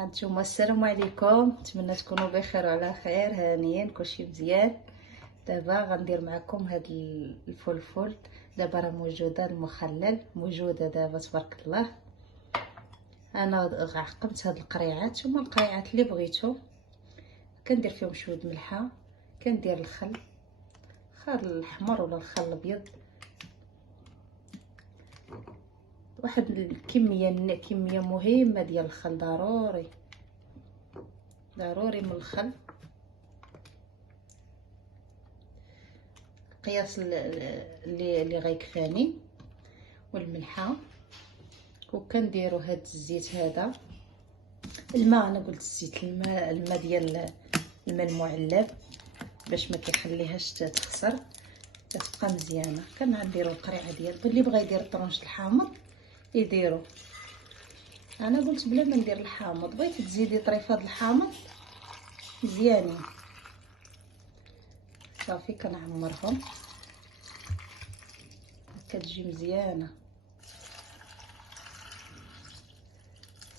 هانتوما السلام عليكم، نتمنى تكونوا بخير وعلى خير هانيين كلشي مزيان. دابا غندير معكم هاد الفلفل. دابا راه موجوده المخلل موجوده دابا تبارك الله. انا عقمت هاد القريعات، هما القريعات اللي بغيتو. كندير فيهم شويه ملحه، كندير الخل الاحمر ولا الخل الابيض، واحد كميه مهمه ديال الخل، ضروري من الخل. القياس اللي غيكفاني، والملحه. وكنديرو هاد الزيت هذا، الماء، انا قلت الزيت، الماء ديال الماء المعلب باش ما كيخليهاش تخسر، تبقى مزيانه. كنديرو القريعه ديال اللي بغى يدير طرونش الحامض يديرو. انا قلت بلا ما ندير الحامض، بغيتي تزيدي طريفات الحامض مزيانين. صافي كنعمرهم، كتجي مزيانه.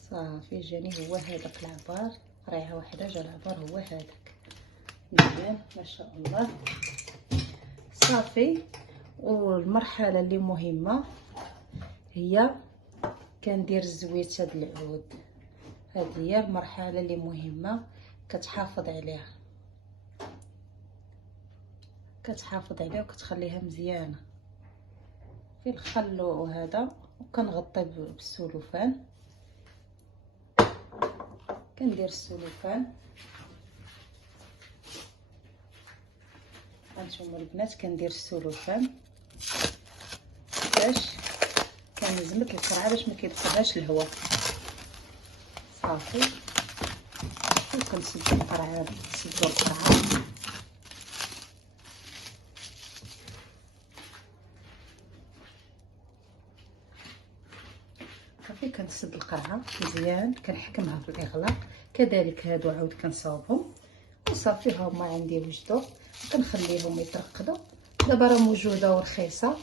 صافي جاني هو هذاك العبار، قريعه واحده جا العبار هو هذاك مزيان ما شاء الله. صافي. والمرحله اللي مهمه هي كندير الزويت هاد العود. هذه هي المرحله اللي مهمه، كتحافظ عليها وكتخليها مزيانه في الخل وهذا. وكنغطي بالسلوفان، كندير السلوفان. هانتوما البنات كندير السلوفان باش كنزمت القرعه باش ما كيدخلهاش الهواء. صافي. وكنسد القرعه، صافي كنسد القرعه مزيان، كنحكمها في الاغلاق. كذلك هادو عاود كنصاوبهم وصافي. هما عندي وجدوا، كنخليهم يترقدوا. دابا راه موجوده ورخيصه،